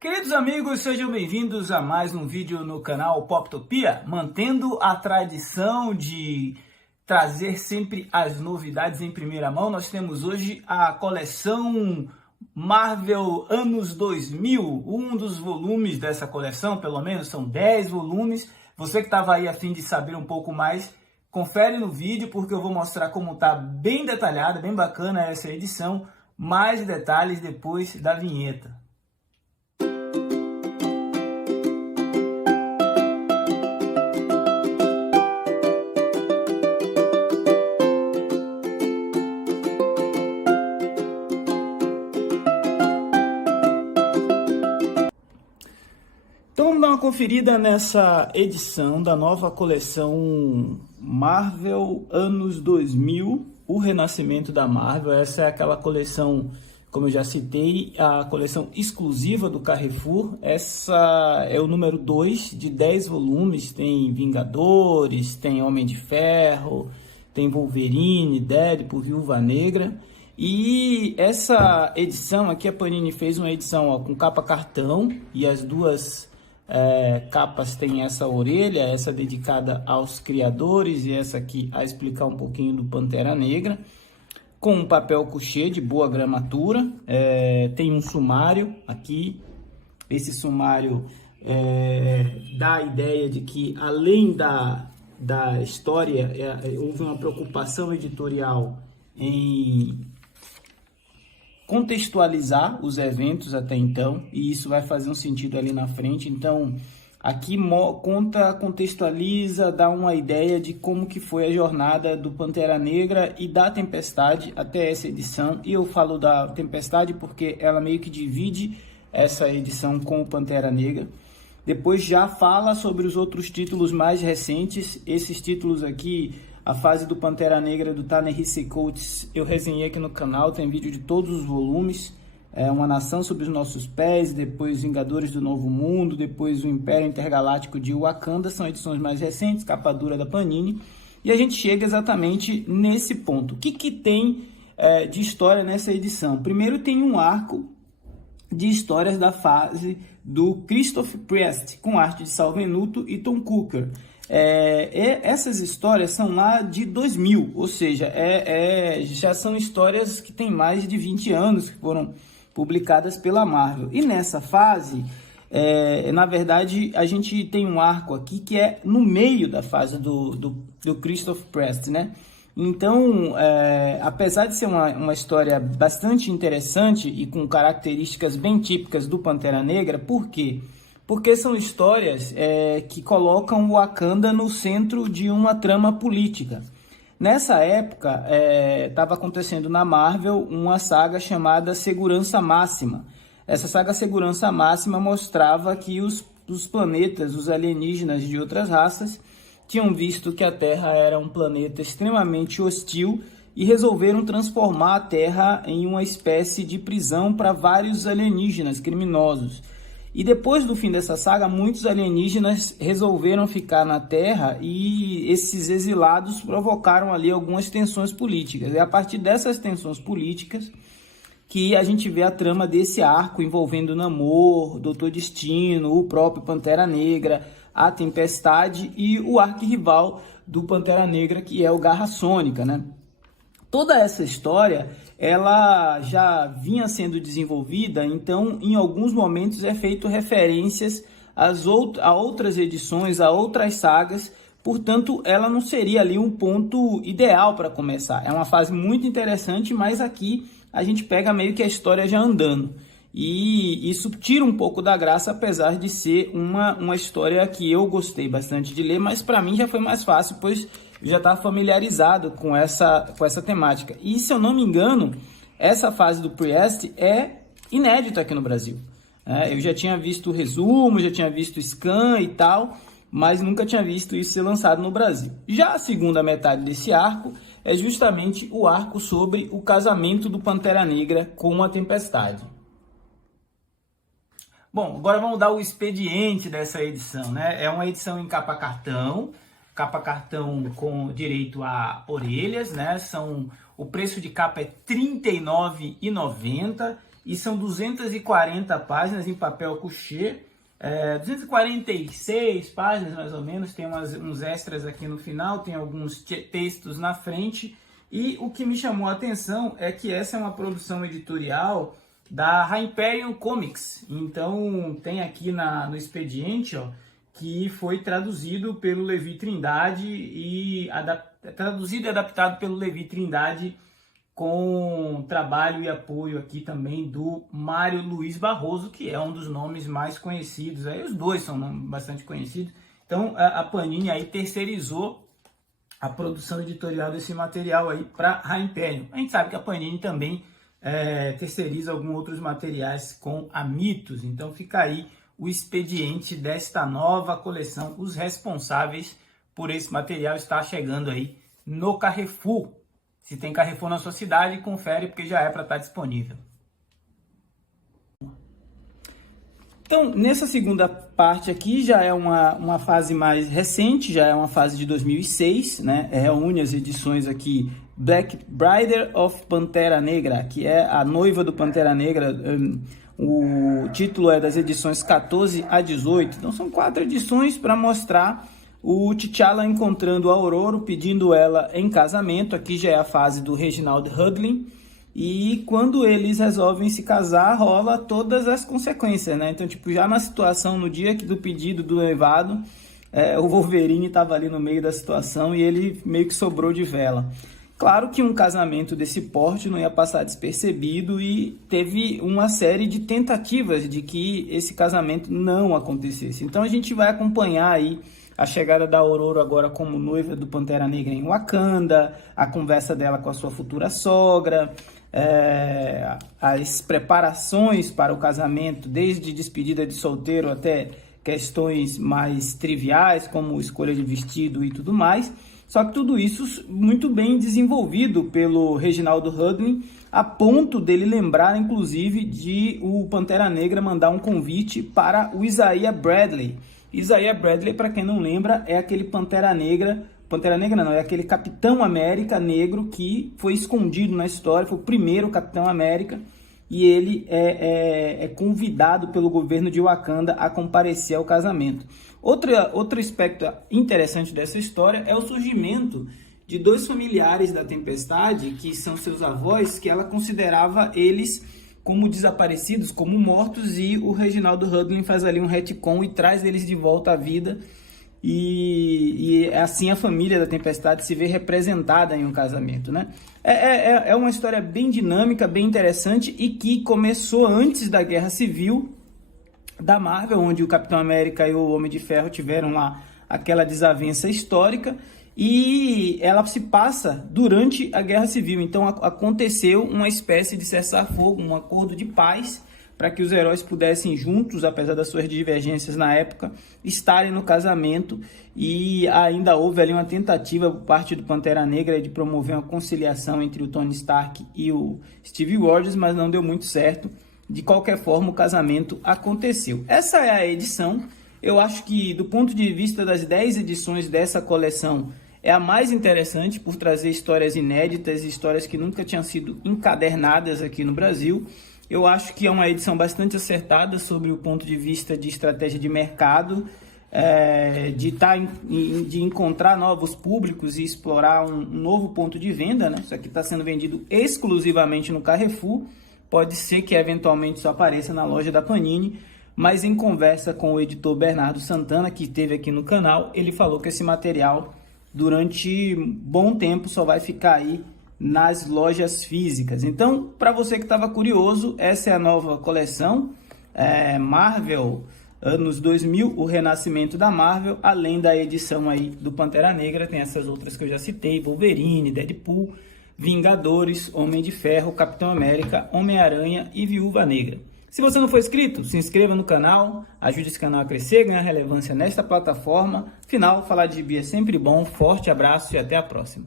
Queridos amigos, sejam bem-vindos a mais um vídeo no canal Poptopia, mantendo a tradição de trazer sempre as novidades em primeira mão. Nós temos hoje a coleção Marvel Anos 2000, um dos volumes dessa coleção, pelo menos são 10 volumes. Você que estava aí a fim de saber um pouco mais, confere no vídeo porque eu vou mostrar como está bem detalhada, bem bacana essa edição. Mais detalhes depois da vinheta. Então vamos dar uma conferida nessa edição da nova coleção Marvel Anos 2000, o renascimento da Marvel. Essa é aquela coleção, como eu já citei, a coleção exclusiva do Carrefour. Essa é o número 2 de 10 volumes, tem Vingadores, tem Homem de Ferro, tem Wolverine, Deadpool, Viúva Negra. E essa edição aqui, a Panini fez uma edição com capa cartão e as duas capas tem essa orelha, essa dedicada aos criadores e essa aqui a explicar um pouquinho do Pantera Negra, com um papel couché de boa gramatura. Tem um sumário aqui. Esse sumário dá a ideia de que, além da história, houve uma preocupação editorial em contextualizar os eventos até então, e isso vai fazer um sentido ali na frente. Então aqui contextualiza, dá uma ideia de como que foi a jornada do Pantera Negra e da Tempestade até essa edição. E eu falo da Tempestade porque ela meio que divide essa edição com o Pantera Negra. Depois já fala sobre os outros títulos mais recentes. Esses títulos aqui, a fase do Pantera Negra do Ta-Nehisi Coates, eu resenhei aqui no canal, tem vídeo de todos os volumes. Uma Nação Sob os Nossos Pés, depois Vingadores do Novo Mundo, depois o Império Intergaláctico de Wakanda, são edições mais recentes, capa dura da Panini. E a gente chega exatamente nesse ponto. O que tem de história nessa edição? Primeiro tem um arco de histórias da fase do Christoph Priest, com arte de Sal Venuto e Tom Cooker. Essas histórias são lá de 2000, ou seja, já são histórias que têm mais de 20 anos, que foram publicadas pela Marvel. E nessa fase, na verdade, a gente tem um arco aqui que é no meio da fase do Christoph Priest, né? Então, apesar de ser uma história bastante interessante e com características bem típicas do Pantera Negra, por quê? Porque são histórias que colocam o Wakanda no centro de uma trama política. Nessa época, estava acontecendo na Marvel uma saga chamada Segurança Máxima. Essa saga Segurança Máxima mostrava que os planetas, os alienígenas de outras raças, tinham visto que a Terra era um planeta extremamente hostil e resolveram transformar a Terra em uma espécie de prisão para vários alienígenas criminosos. E depois do fim dessa saga, muitos alienígenas resolveram ficar na Terra e esses exilados provocaram ali algumas tensões políticas. É a partir dessas tensões políticas que a gente vê a trama desse arco envolvendo Namor, Doutor Destino, o próprio Pantera Negra, a Tempestade e o arquirrival do Pantera Negra, que é o Garra Sônica, né? Toda essa história, ela já vinha sendo desenvolvida, então em alguns momentos é feito referências a outras edições, a outras sagas, portanto ela não seria ali um ponto ideal para começar. É uma fase muito interessante, mas aqui a gente pega meio que a história já andando. E isso tira um pouco da graça, apesar de ser uma história que eu gostei bastante de ler, mas para mim já foi mais fácil, pois já estava familiarizado com essa temática. E se eu não me engano, essa fase do Priest é inédita aqui no Brasil. Eu já tinha visto o resumo, já tinha visto o scan e tal, mas nunca tinha visto isso ser lançado no Brasil. Já a segunda metade desse arco é justamente o arco sobre o casamento do Pantera Negra com a Tempestade. Bom, agora vamos dar o expediente dessa edição, né? É uma edição em capa cartão com direito a orelhas, né? O preço de capa é R$ 39,90 e são 240 páginas em papel couché, 246 páginas mais ou menos, tem uns extras aqui no final, tem alguns textos na frente, e o que me chamou a atenção é que essa é uma produção editorial da Hyperion Comics. Então tem aqui no expediente, ó, que foi traduzido pelo Levi Trindade e traduzido e adaptado pelo Levi Trindade, com trabalho e apoio aqui também do Mário Luiz Barroso, que é um dos nomes mais conhecidos. Aí os dois são bastante conhecidos. Então a Panini aí terceirizou a produção editorial desse material aí para a Hyperion. A gente sabe que a Panini também terceiriza alguns outros materiais com a Mitos. Então fica aí o expediente desta nova coleção. Os responsáveis por esse material está chegando aí no Carrefour. Se tem Carrefour na sua cidade, confere, porque já é para estar disponível. Então, nessa segunda parte aqui, já é uma fase mais recente, já é uma fase de 2006, né? Reúne as edições aqui Black Bride of Pantera Negra, que é a noiva do Pantera Negra. O título é das edições 14 a 18. Então, são 4 edições para mostrar o T'Challa encontrando a Aurora, pedindo ela em casamento. Aqui já é a fase do Reginald Hudlin. E quando eles resolvem se casar, rola todas as consequências, né? Então, tipo, já na situação, no dia do pedido do noivado, o Wolverine estava ali no meio da situação e ele meio que sobrou de vela. Claro que um casamento desse porte não ia passar despercebido e teve uma série de tentativas de que esse casamento não acontecesse. Então, a gente vai acompanhar aí a chegada da Aurora agora como noiva do Pantera Negra em Wakanda, a conversa dela com a sua futura sogra, as preparações para o casamento, desde despedida de solteiro até questões mais triviais, como escolha de vestido e tudo mais. Só que tudo isso muito bem desenvolvido pelo Reginaldo Hudlin, a ponto dele lembrar, inclusive, de o Pantera Negra mandar um convite para o Isaiah Bradley. Isaiah Bradley, para quem não lembra, é aquele Pantera Negra não, é aquele Capitão América negro que foi escondido na história, foi o primeiro Capitão América, e ele é convidado pelo governo de Wakanda a comparecer ao casamento. Outro aspecto interessante dessa história é o surgimento de 2 familiares da Tempestade, que são seus avós, que ela considerava eles como desaparecidos, como mortos, e o Reginaldo Hudlin faz ali um retcon e traz eles de volta à vida, e assim a família da Tempestade se vê representada em um casamento, né? É uma história bem dinâmica, bem interessante, e que começou antes da Guerra Civil da Marvel, onde o Capitão América e o Homem de Ferro tiveram lá aquela desavença histórica, e ela se passa durante a Guerra Civil. Então aconteceu uma espécie de cessar-fogo, um acordo de paz, para que os heróis pudessem juntos, apesar das suas divergências na época, estarem no casamento. E ainda houve ali uma tentativa por parte do Pantera Negra de promover uma conciliação entre o Tony Stark e o Steve Rogers, mas não deu muito certo. De qualquer forma, o casamento aconteceu. Essa é a edição. Eu acho que, do ponto de vista das 10 edições dessa coleção, é a mais interessante por trazer histórias inéditas, histórias que nunca tinham sido encadernadas aqui no Brasil. Eu acho que é uma edição bastante acertada sobre o ponto de vista de estratégia de mercado, de encontrar novos públicos e explorar um novo ponto de venda, né? Isso aqui está sendo vendido exclusivamente no Carrefour. Pode ser que eventualmente isso apareça na loja da Panini, mas em conversa com o editor Bernardo Santana, que esteve aqui no canal, ele falou que esse material, durante bom tempo, só vai ficar aí nas lojas físicas. Então, para você que estava curioso, essa é a nova coleção Marvel, anos 2000, o renascimento da Marvel, além da edição aí do Pantera Negra, tem essas outras que eu já citei, Wolverine, Deadpool, Vingadores, Homem de Ferro, Capitão América, Homem-Aranha e Viúva Negra. Se você não for inscrito, se inscreva no canal, ajude esse canal a crescer, ganhar relevância nesta plataforma. Afinal, falar de gibi é sempre bom. Forte abraço e até a próxima.